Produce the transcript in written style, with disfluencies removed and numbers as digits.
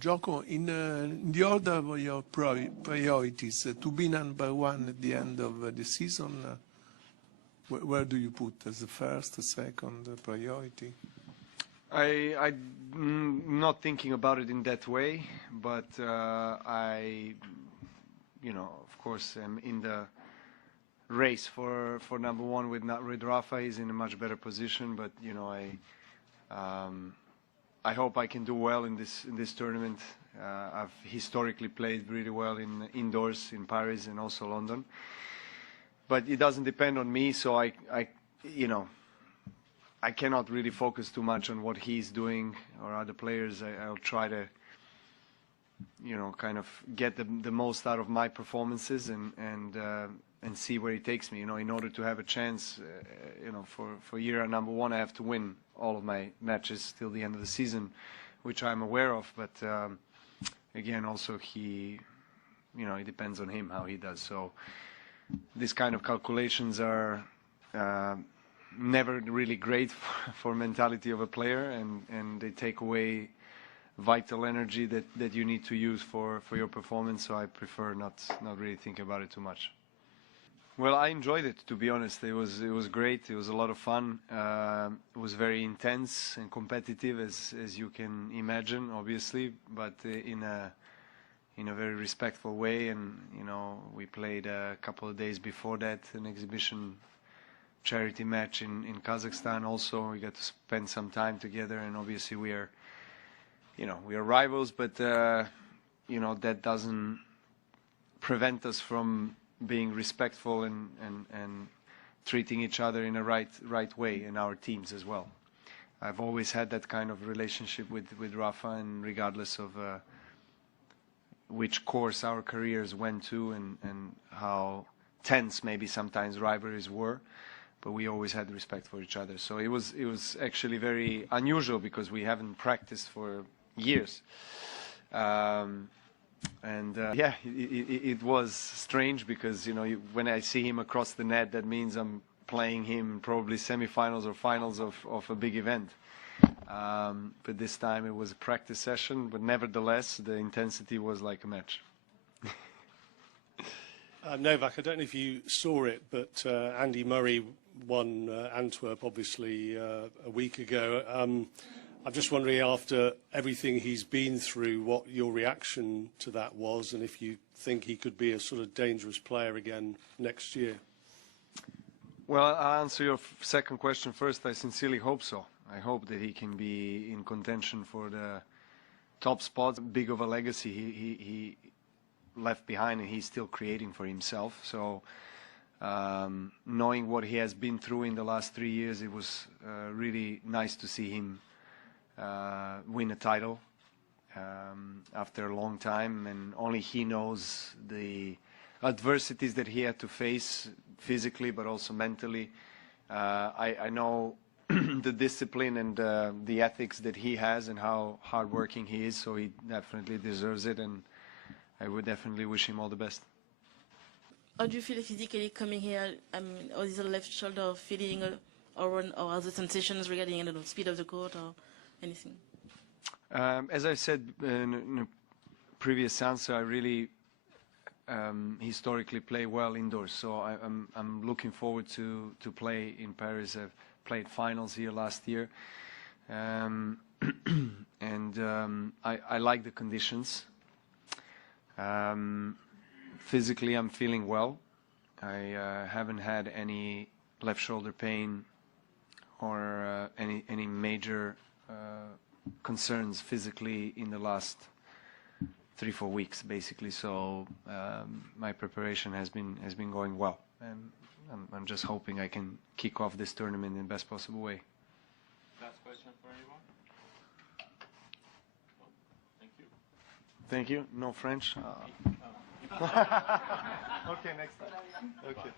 Joko, in the order of your priorities, to be number one at the end of the season, where do you put as the first, second priority? I'm not thinking about it in that way, but I, of course, am in the race for number one with Rafa. He's in a much better position, but I hope I can do well in this tournament. I've historically played really well in indoors in Paris and also London, but it doesn't depend on me. So I cannot really focus too much on what he's doing or other players. I'll try to, kind of get the most out of my performances and see where he takes me. In order to have a chance, for year number one, I have to win all of my matches till the end of the season, which I'm aware of. But again, also it depends on him how he does. So these kind of calculations are never really great for mentality of a player, and they take away vital energy that you need to use for your performance. So I prefer not really think about it too much. Well, I enjoyed it, to be honest. It was great. It was a lot of fun. It was very intense and competitive, as you can imagine, obviously, but in a very respectful way. And we played a couple of days before that an exhibition charity match in Kazakhstan. Also, we got to spend some time together, and obviously we are rivals, but that doesn't prevent us from being respectful and treating each other in a right way, in our teams as well. I've always had that kind of relationship with Rafa, and regardless of which course our careers went to and how tense maybe sometimes rivalries were, but we always had respect for each other. So it was actually very unusual because we haven't practiced for years. It was strange because when I see him across the net, that means I'm playing him probably semifinals or finals of a big event. But this time it was a practice session, but nevertheless the intensity was like a match. Novak, I don't know if you saw it, but Andy Murray won Antwerp obviously a week ago. I'm just wondering, after everything he's been through, what your reaction to that was, and if you think he could be a sort of dangerous player again next year. Well, I'll answer your second question first. I sincerely hope so. I hope that he can be in contention for the top spots. Big of a legacy he left behind, and he's still creating for himself. So knowing what he has been through in the last 3 years, it was really nice to see him win a title after a long time, and only he knows the adversities that he had to face physically but also mentally. I know the discipline and the ethics that he has and how hardworking he is, so he definitely deserves it, and I would definitely wish him all the best. How do you feel physically coming here? Or is the left shoulder feeling or other sensations regarding the speed of the court or anything? As I said in a previous answer, I really historically play well indoors, so I'm looking forward to play in Paris. I've played finals here last year, and I like the conditions. Physically, I'm feeling well. I haven't had any left shoulder pain or any major concerns physically in the last 3-4 weeks, basically. So my preparation has been going well, and I'm just hoping I can kick off this tournament in the best possible way. Last question for anyone? Thank you. Thank you. No French. Okay, next time. Okay.